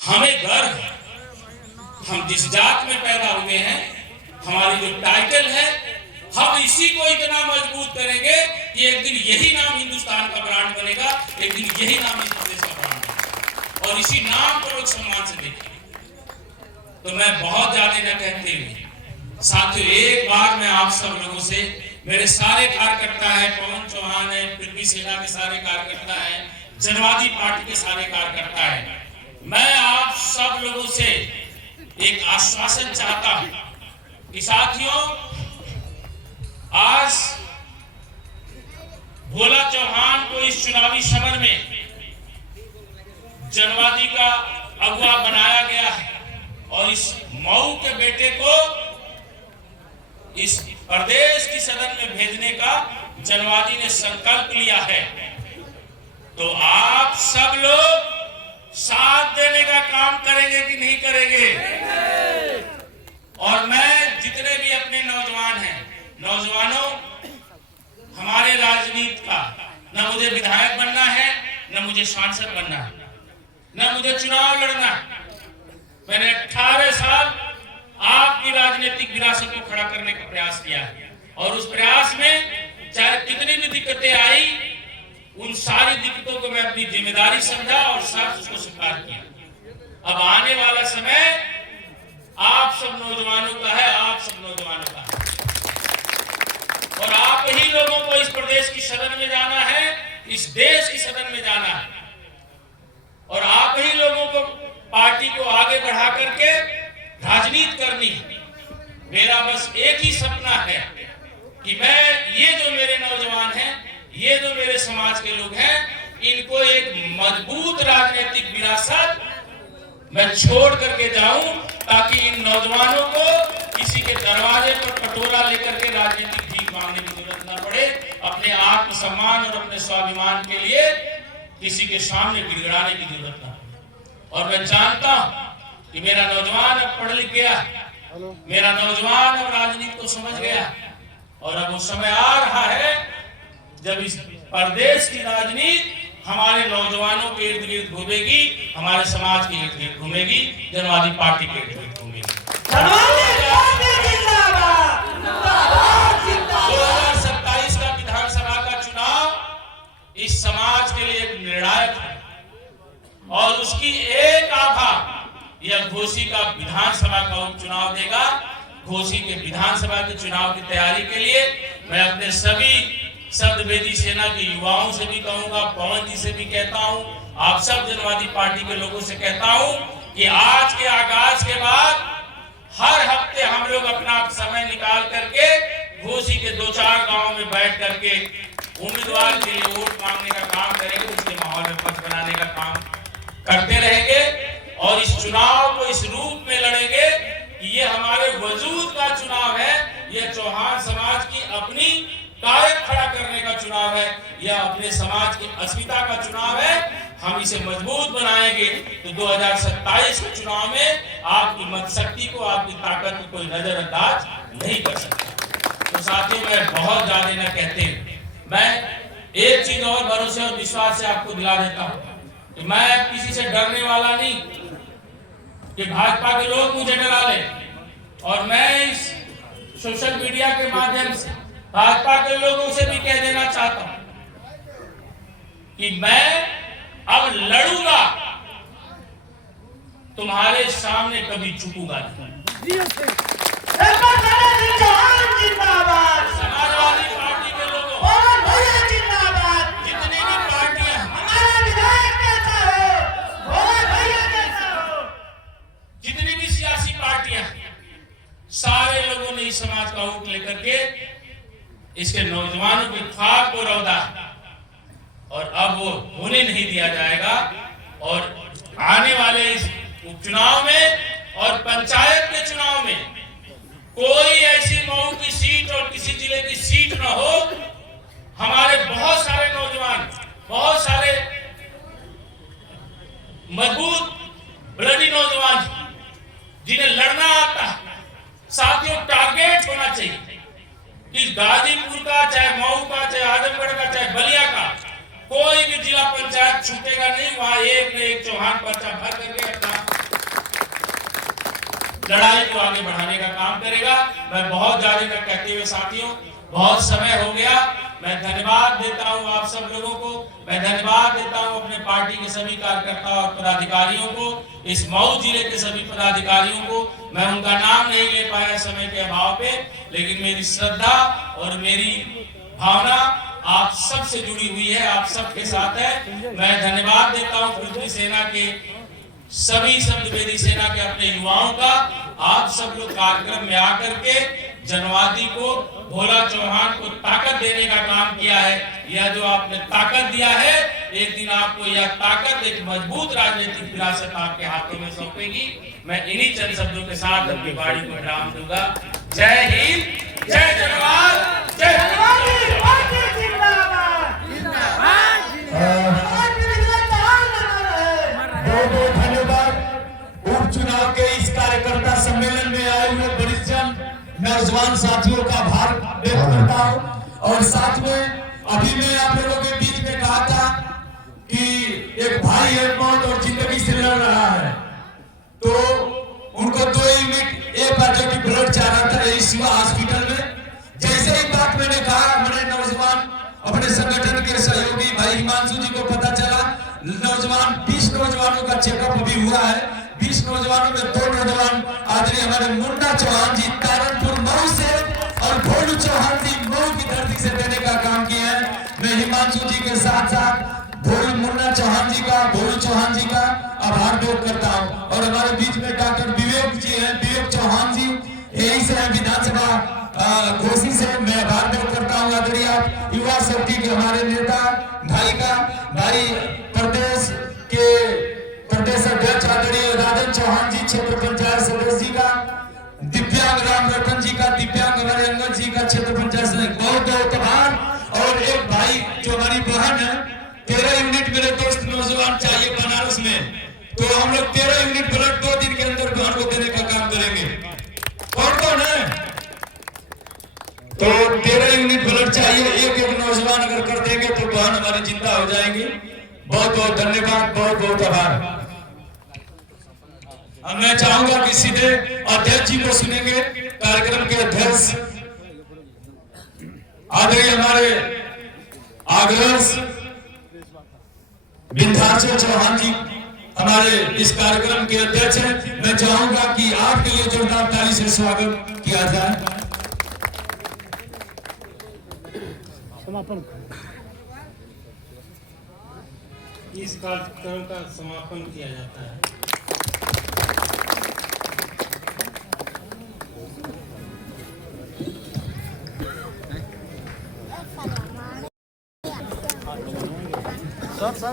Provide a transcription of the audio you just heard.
हमें गर्व है, हम जिस जात में पैदा हुए हैं, हमारी जो टाइटल है, हम इसी को इतना मजबूत करेंगे कि एक दिन यही नाम हिंदुस्तान का ब्रांड बनेगा, एक दिन यही नाम इस प्रदेश का ब्रांड बनेगा और इसी नाम को लोग सम्मान से देखेंगे। तो मैं बहुत ज्यादा न कहते हुए साथियों, एक बार मैं आप सब लोगों से, मेरे सारे कार्यकर्ता है, पवन चौहान है, पृथ्वी सेना के सारे कार्यकर्ता है, जनवादी पार्टी के सारे कार्यकर्ता है, मैं आप सब लोगों से एक आश्वासन चाहता हूं कि साथियों, आज भोला चौहान को इस चुनावी समर में जनवादी का अगुवा बनाया गया है और इस मऊ के बेटे को इस प्रदेश की सदन में भेजने का जनवादी ने संकल्प लिया है। तो आप सब लोग साथ देने का काम करेंगे कि नहीं करेंगे? और मैं जितने भी अपने नौजवान हैं, नौजवानों, हमारे राजनीति का न मुझे विधायक बनना है, न मुझे सांसद बनना है, न मुझे चुनाव लड़ना है। मैंने 18 साल आपकी राजनीतिक विरासत को खड़ा करने का प्रयास किया है और उस प्रयास में चाहे कितनी भी दिक्कतें आई, उन सारी दिक्कतों को मैं अपनी जिम्मेदारी समझा और साथ उसको स्वीकार किया। अब आने वाला समय आप सब नौजवानों का है, आप सब नौजवानों का है और आप ही लोगों को इस प्रदेश की सदन में जाना है, इस देश की सदन में जाना है और आप ही लोगों को पार्टी को आगे बढ़ा करके राजनीति करनी है। मेरा बस एक ही सपना है कि मैं, ये जो मेरे नौजवान हैं, ये जो मेरे समाज के लोग हैं, इनको एक मजबूत राजनीतिक विरासत मैं छोड़ करके जाऊं ताकि इन नौजवानों को किसी के दरवाजे पर कटोरा लेकर के राजनीतिक भीख मांगने की जरूरत न पड़े, अपने आत्मसम्मान और अपने स्वाभिमान के लिए किसी के सामने गिड़गिड़ाने की जरूरत न पड़े। और मैं जानता हूं कि मेरा नौजवान अब पढ़ लिख गया, मेरा नौजवान अब राजनीति को समझ गया और अब वो समय आ रहा है जब इस प्रदेश की राजनीति हमारे नौजवानों के इर्द गिर्द घूमेगी, हमारे समाज के इर्द गिर्द घूमेगी, जनवादी पार्टी के इर्द गिर्द घूमेगी। 2027 का विधानसभा का चुनाव इस समाज के लिए निर्णायक है और उसकी एक आभा यह घोसी का विधानसभा का उपचुनाव देगा। घोसी के विधानसभा के चुनाव की तैयारी के लिए मैं अपने सभी शब्दवेदी सेना के युवाओं से भी कहूंगा, पवन जी से भी कहता हूं, आप सब जनवादी पार्टी के लोगों से कहता हूं कि आज के आगाज के बाद हर हफ्ते हम लोग अपना समय निकाल करके घोसी के 2-4 गांवों में बैठ करके उम्मीदवार के लिए वोट मांगने का काम करेंगे, उसके माहौल में पक्ष बनाने का काम करते रहेंगे और इस चुनाव को इस रूप में लड़ेंगे कि ये हमारे वजूद का चुनाव है, यह चौहान समाज की अपनी कायम खड़ा करने का चुनाव है, यह अपने समाज की अस्मिता का चुनाव है। हम इसे मजबूत बनाएंगे तो 2027 के चुनाव में आपकी मत शक्ति को, आपकी ताकत को कोई नजरअंदाज नहीं कर सकता। तो साथियों, मैं बहुत ज्यादा न कहते, मैं एक चीज और भरोसे और विश्वास से आपको दिला देता हूं कि मैं किसी से डरने वाला नहीं कि भाजपा के लोग मुझे डरा ले और मैं इस सोशल मीडिया के माध्यम से भाजपा के लोगों से भी कह देना चाहता हूं कि मैं अब लड़ूंगा, तुम्हारे सामने कभी झुकूंगा नहीं। समाजवादी पार्टी के लोगों, जितनी भी पार्टियां, जितनी भी सियासी पार्टियां, सारे लोगों ने इस समाज का ऊँट लेकर के इसके नौजवानों की ख्वाब को रौदा और अब वो होने नहीं दिया जाएगा। और आने वाले इस उपचुनाव में और पंचायत के चुनाव में कोई ऐसी मऊ की सीट और किसी जिले की सीट न हो, हमारे बहुत सारे नौजवान, बहुत सारे मजबूत ब्लडी नौजवान जिन्हें लड़ना आता है, साथियों टारगेट होना चाहिए कि गाजीपुर का, चाहे मऊ का, चाहे आजमगढ़ का, चाहे बलिया का, कोई भी जिला पंचायत छूटेगा नहीं, वहां एक न एक चौहान पर्चा भर करके अपना लड़ाई को आगे बढ़ाने का काम करेगा। मैं बहुत ज्यादा तक कहते हुए साथियों, बहुत समय हो गया। मैं धन्यवाद देता हूं आप सब लोगों को। मैं धन्यवाद देता हूं अपने पार्टी के सभी कार्यकर्ताओं और पदाधिकारियों को, इस मऊ जिले के सभी पदाधिकारियों को। मैं उनका नाम नहीं ले पाया समय के अभाव पे, लेकिन मेरी श्रद्धा और मेरी भावना आप सब से जुड़ी हुई है, आप सबके साथ है। मैं धन्यवाद देता हूं पृथ्वी सेना के सभी शब्दवेदी सेना के अपने युवाओं का। आप सब लोग कार्यक्रम में आकर के जनवादी को, भोला चौहान को ताकत देने का काम किया है। यह जो आपने ताकत दिया है, एक दिन आपको यह ताकत एक मजबूत राजनीतिक विरासत आपके हाथों में सौंपेगी। मैं इन्हीं चंद शब्दों के साथ अपनी बाड़ी को विराम दूंगा। जय हिंद, जय जनवाद, जय उपचुनाव के इस कार्यकर्ता सम्मेलन में आए हुए वरिष्ठ नौजवान साथियों का आभार व्यक्त करता हूं। और साथ में अभी मैं आप लोगों के बीच में कहा था कि एक भाई है मौत और जिंदगी से लड़ रहा है, तो उनको 2 यूनिट ए पॉजिटिव ब्लड चाह रहा था इस हॉस्पिटल में। जैसे ही बात मैंने कहा, मैंने नौजवान अपने संगठन के सहयोगी भाई हिमांशु जी को पता चला, 20 नौजवानों का चेकअप अभी हुआ है। 20 नौजवानों में 2 नौजवान आदरणीय हमारे मुन्ना चौहान जी तारनपुर मऊ से और भोलू चौहान जी मऊ की धरती से देने का काम किया है। मैं हिमांशु जी के साथ साथ मुन्ना चौहान जी का, भोलू चौहान जी का आभार व्यक्त करता हूँ। और हमारे बीच में डॉक्टर विवेक जी हैं, विवेक चौहान जी यही से विधानसभा घोषी से मैं आभार व्यक्त करता हूँ। आदरणीय युवा शक्ति के हमारे नेता भाई प्रदेश अध्यक्ष आदरणीय राजन चौहान जी, क्षेत्र पंचायत सदस्य जी का, दिव्यांग राम रतन जी का, दिव्यांग हमारे अंगद जी का, क्षेत्र पंचायत सदस्य, बहुत बहुत आभार। और एक भाई जो हमारी बहन है, 13 यूनिट मेरे दोस्त नौजवान चाहिए बनारस में, तो हम लोग 13 यूनिट ब्लड 2 दिन के अंदर बहन को देने का काम करेंगे। कौन है? तो 13 यूनिट ब्लड चाहिए, एक नौजवान अगर कर देंगे तो बहन हमारी जिंदा हो जाएंगी। बहुत बहुत धन्यवाद, बहुत बहुत आभार। अब मैं चाहूंगा कि सीधे अध्यक्ष जी को सुनेंगे। कार्यक्रम के अध्यक्ष आदरणीय हमारे आग्रह विंध्याचल चौहान जी हमारे इस कार्यक्रम के अध्यक्ष हैं। मैं चाहूंगा कि आपके लिए जोरदार ताली से स्वागत किया जाए। इस कार्यक्रम का समापन किया जाता है। सब